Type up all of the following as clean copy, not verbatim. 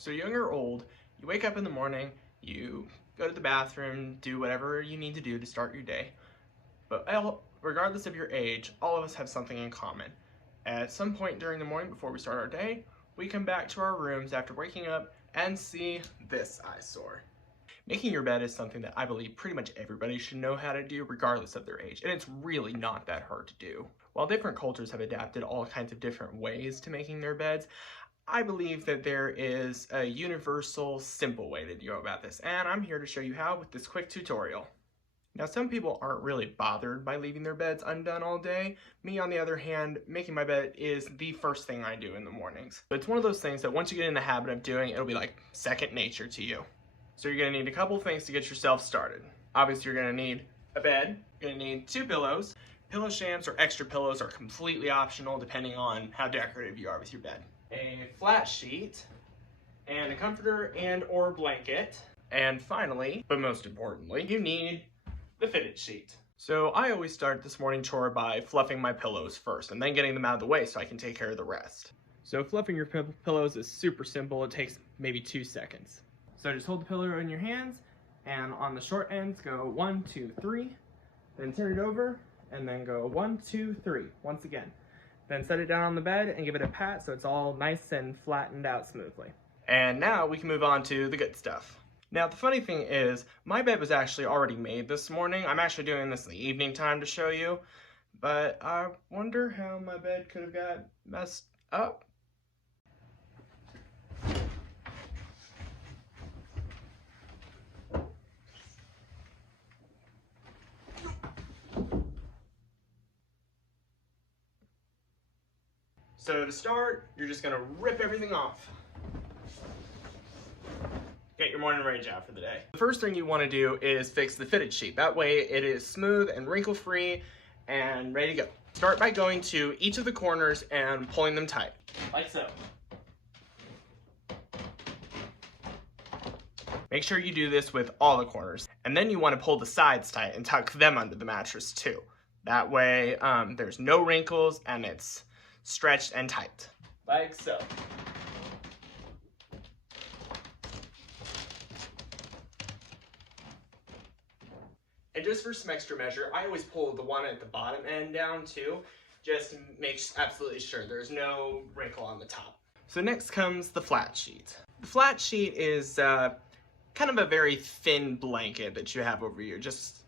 So young or old, you wake up in the morning, you go to the bathroom, do whatever you need to do to start your day. But regardless of your age, all of us have something in common. At some point during the morning before we start our day, we come back to our rooms after waking up and see this eyesore. Making your bed is something that I believe pretty much everybody should know how to do regardless of their age, and it's really not that hard to do. While different cultures have adapted all kinds of different ways to making their beds, I believe that there is a universal, simple way to go about this, and I'm here to show you how with this quick tutorial. Now, some people aren't really bothered by leaving their beds undone all day. Me, on the other hand, making my bed is the first thing I do in the mornings. But it's one of those things that once you get in the habit of doing, it'll be like second nature to you. So you're gonna need a couple things to get yourself started. Obviously, you're gonna need a bed, you're gonna need 2 pillows. Pillow shams or extra pillows are completely optional depending on how decorative you are with your bed. A flat sheet, and a comforter and or blanket. And finally, but most importantly, you need the fitted sheet. So I always start this morning chore by fluffing my pillows first and then getting them out of the way so I can take care of the rest. So fluffing your pillows is super simple. It takes maybe 2 seconds. So just hold the pillow in your hands and on the short ends go 1, 2, 3, then turn it over and then go 1, 2, 3 once again. Then set it down on the bed and give it a pat so it's all nice and flattened out smoothly. And now we can move on to the good stuff. Now the funny thing is, my bed was actually already made this morning. I'm actually doing this in the evening time to show you, but I wonder how my bed could have got messed up. So to start, you're just gonna rip everything off. Get your morning rage out for the day. The first thing you wanna do is fix the fitted sheet. That way it is smooth and wrinkle-free and ready to go. Start by going to each of the corners and pulling them tight, like so. Make sure you do this with all the corners. And then you wanna pull the sides tight and tuck them under the mattress too. That way there's no wrinkles and it's stretched and tight, like so. And just for some extra measure, I always pull the one at the bottom end down too, just to make absolutely sure there's no wrinkle on the top. So next comes the flat sheet. The flat sheet is kind of a very thin blanket that you have over you, just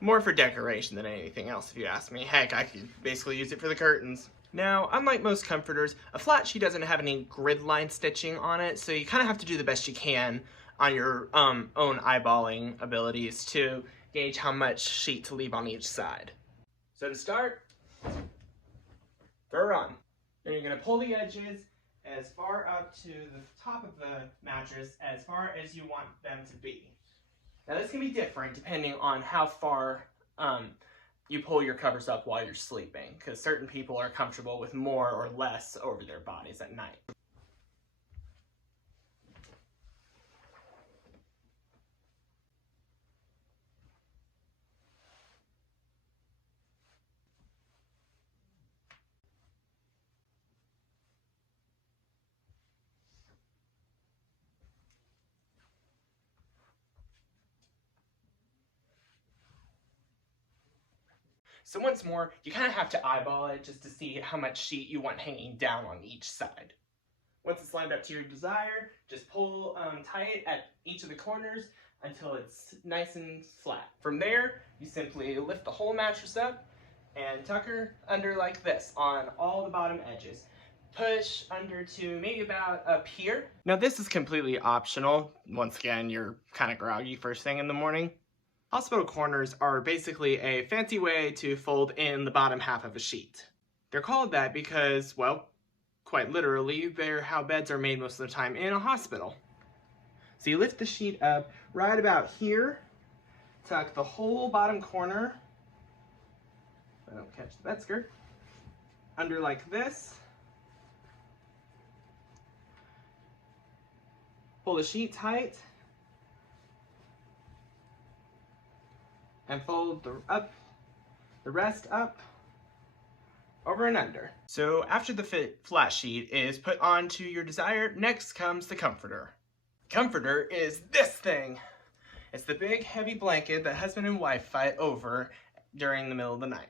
more for decoration than anything else if you ask me. Heck, I could basically use it for the curtains. Now, unlike most comforters, a flat sheet doesn't have any grid line stitching on it, so you kind of have to do the best you can on your own eyeballing abilities to gauge how much sheet to leave on each side. So to start, throw her on. Then you're going to pull the edges as far up to the top of the mattress as far as you want them to be. Now this can be different depending on how far you pull your covers up while you're sleeping, because certain people are comfortable with more or less over their bodies at night. So once more, you kind of have to eyeball it just to see how much sheet you want hanging down on each side. Once it's lined up to your desire, just pull tight at each of the corners until it's nice and flat. From there, you simply lift the whole mattress up and tuck her under like this on all the bottom edges. Push under to maybe about up here. Now this is completely optional. Once again, you're kind of groggy first thing in the morning. Hospital corners are basically a fancy way to fold in the bottom half of a sheet. They're called that because, well, quite literally, they're how beds are made most of the time in a hospital. So you lift the sheet up right about here, tuck the whole bottom corner, so I don't catch the bed skirt, under like this, pull the sheet tight, and fold the rest up over and under. So after the flat sheet is put onto your desired, next comes the comforter. Comforter is this thing. It's the big heavy blanket that husband and wife fight over during the middle of the night.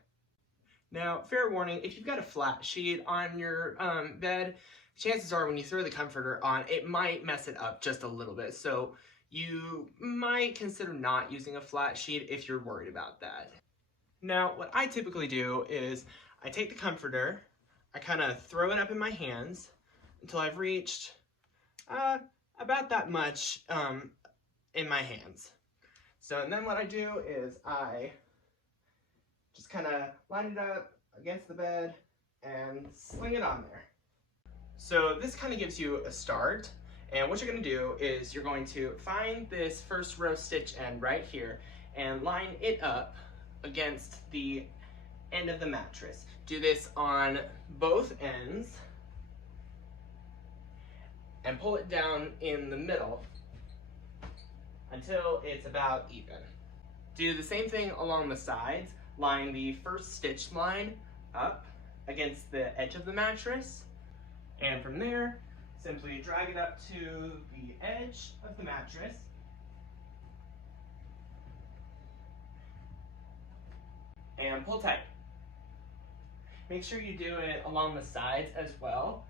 Now, fair warning, if you've got a flat sheet on your bed, chances are when you throw the comforter on, it might mess it up just a little bit. So you might consider not using a flat sheet if you're worried about that. Now, what I typically do is I take the comforter, I kind of throw it up in my hands until I've reached about that much in my hands. So, and then what I do is I just kind of line it up against the bed and sling it on there. So this kind of gives you a start. And what you're going to do is you're going to find this first row stitch end right here and line it up against the end of the mattress. Do this on both ends and pull it down in the middle until it's about even. Do the same thing along the sides. Line the first stitch line up against the edge of the mattress, and from there, simply drag it up to the edge of the mattress, and pull tight. Make sure you do it along the sides as well.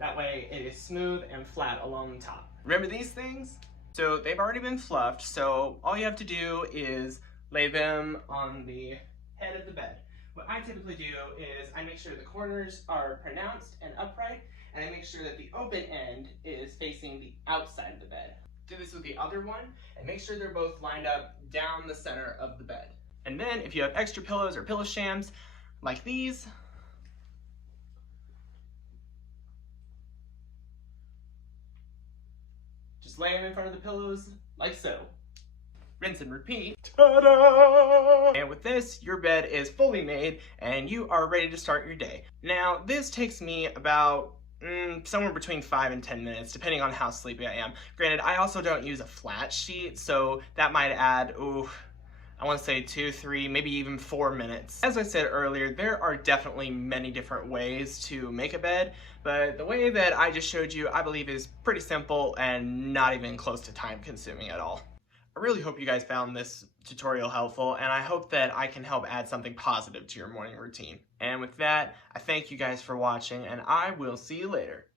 That way it is smooth and flat along the top. Remember these things? So they've already been fluffed, so all you have to do is lay them on the head of the bed. What I typically do is I make sure the corners are pronounced and upright, and I make sure that the open end is facing the outside of the bed. Do this with the other one, and make sure they're both lined up down the center of the bed. And then if you have extra pillows or pillow shams like these, just lay them in front of the pillows like so. Rinse and repeat. Ta-da! And with this, your bed is fully made and you are ready to start your day. Now, this takes me about somewhere between 5 and 10 minutes, depending on how sleepy I am. Granted, I also don't use a flat sheet, so that might add, I want to say 2, 3, maybe even 4 minutes. As I said earlier, there are definitely many different ways to make a bed, but the way that I just showed you, I believe is pretty simple and not even close to time consuming at all. I really hope you guys found this tutorial helpful, and I hope that I can help add something positive to your morning routine. And with that, I thank you guys for watching, and I will see you later.